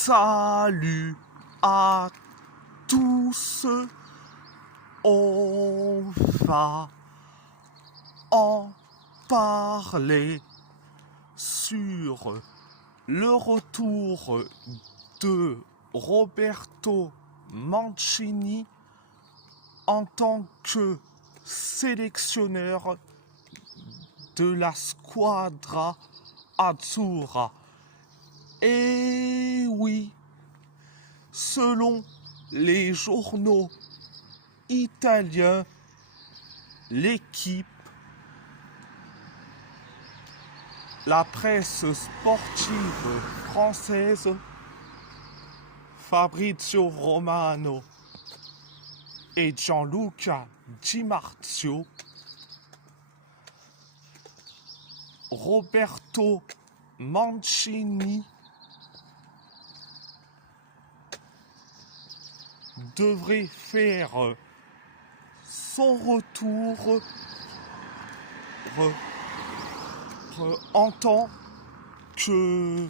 Salut à tous, on va en parler sur le retour de Roberto Mancini en tant que sélectionneur de la Squadra Azzurra. Et oui, selon les journaux italiens, l'équipe, la presse sportive française, Fabrizio Romano et Gianluca Di Marzio, Roberto Mancini devrait faire son retour en tant que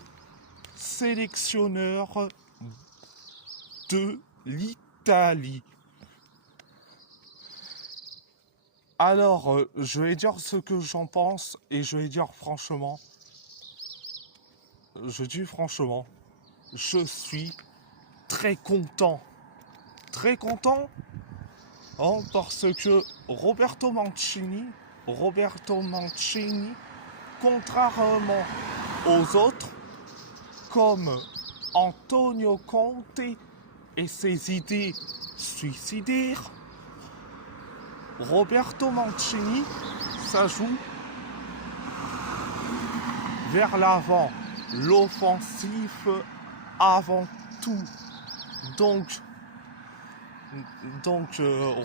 sélectionneur de l'Italie. Alors, je vais dire ce que j'en pense et je vais dire franchement, je suis très content. Très content parce que Roberto Mancini, contrairement aux autres, comme Antonio Conte et ses idées suicidaires, Roberto Mancini, ça joue vers l'avant, l'offensif avant tout. Donc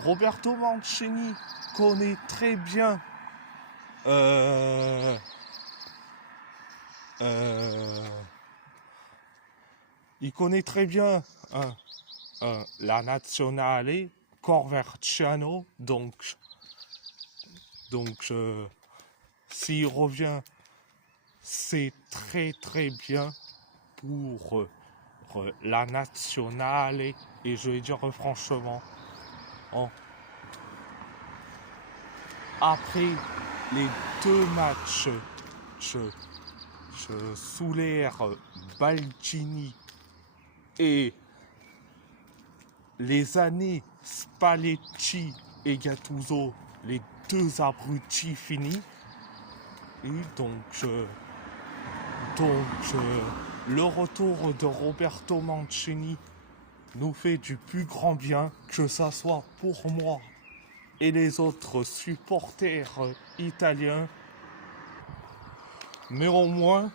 Roberto Mancini connaît très bien la nazionale Corverciano, donc s'il revient, c'est très très bien pour la nationale. Et je vais dire franchement, après les deux matchs sous l'ère Baldini et les années Spalletti et Gattuso, les deux abrutis finis, et donc le retour de Roberto Mancini nous fait du plus grand bien, que ça soit pour moi et les autres supporters italiens. Mais au moins,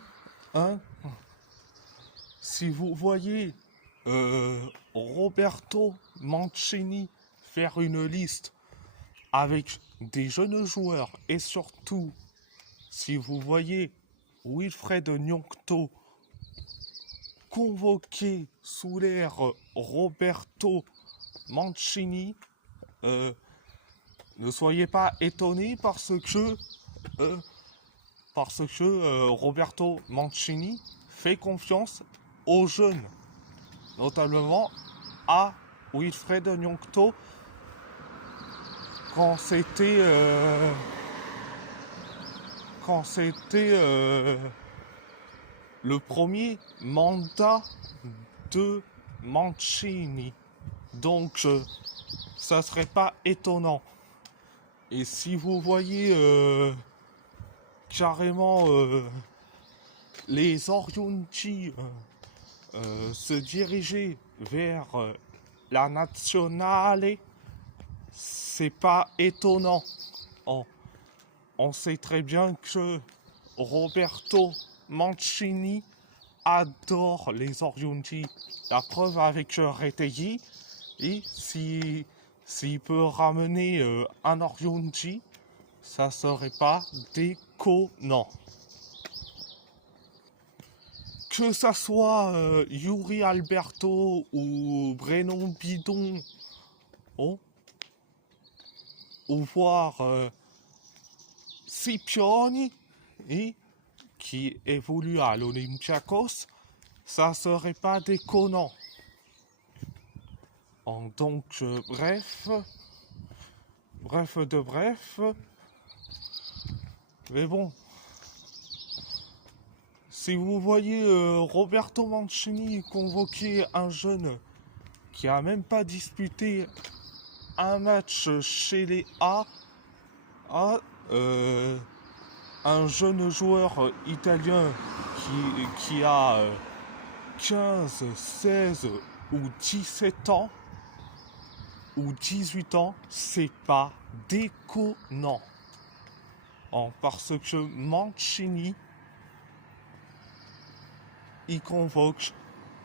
si vous voyez Roberto Mancini faire une liste avec des jeunes joueurs, et surtout si vous voyez Wilfried Gnonto convoqué sous l'ère Roberto Mancini, ne soyez pas étonnés parce que Roberto Mancini fait confiance aux jeunes, notamment à Wilfried Gnonto quand c'était le premier mandat de Mancini. Donc ça serait pas étonnant. Et si vous voyez carrément les Orienti se diriger vers la nazionale, c'est pas étonnant. On sait très bien que Roberto Mancini adore les Orienti. La preuve avec Retegui, et s'il peut ramener un Orienti, ça serait pas déconnant. Que ça soit Yuri Alberto ou Brennan Bidon, ou voir Scipioni, qui évolue à l'Olympiakos, ça serait pas déconnant. Donc, bref de bref. Mais bon, si vous voyez Roberto Mancini convoquer un jeune qui a même pas disputé un match chez les un jeune joueur italien qui a 15, 16 ou 17 ans ou 18 ans, c'est pas déconnant. Parce que Mancini, il convoque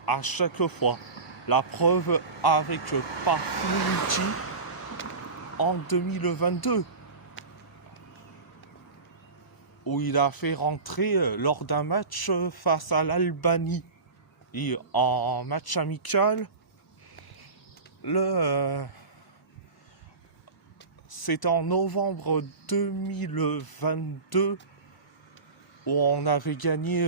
à chaque fois. La preuve avec Pafouti en 2022, où il a fait rentrer lors d'un match face à l'Albanie. Et en match amical, c'était en novembre 2022 où on avait gagné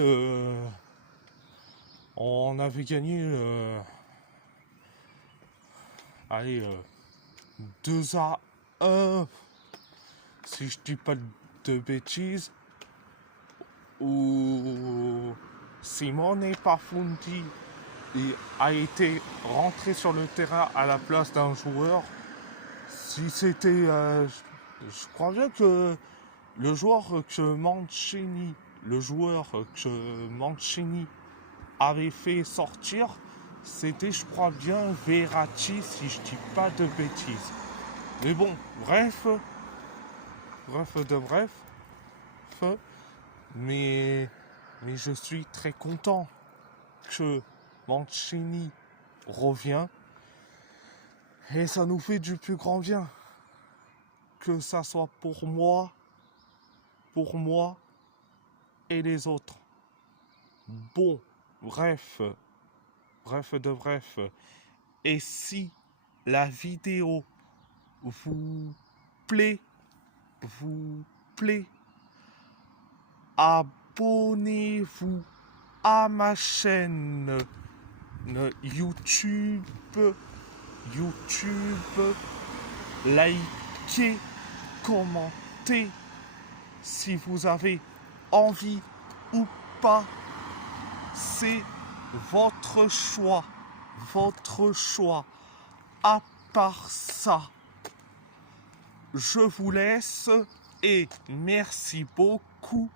2-1, si je dis pas de bêtises, où Simone Pafundi a été rentré sur le terrain à la place d'un joueur. Si c'était, je crois bien que le joueur que Mancini avait fait sortir, c'était, je crois bien, Verratti, si je dis pas de bêtises. Mais bon, bref de bref, mais je suis très content que Mancini revient, et ça nous fait du plus grand bien, que ça soit pour moi et les autres. Bon, bref de bref. Et si la vidéo vous plaît, abonnez-vous à ma chaîne YouTube, likez, commentez si vous avez envie ou pas. C'est votre choix. À part ça, je vous laisse et merci beaucoup.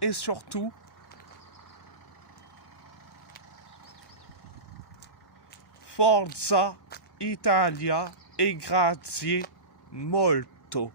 Et surtout, Forza Italia e grazie molto.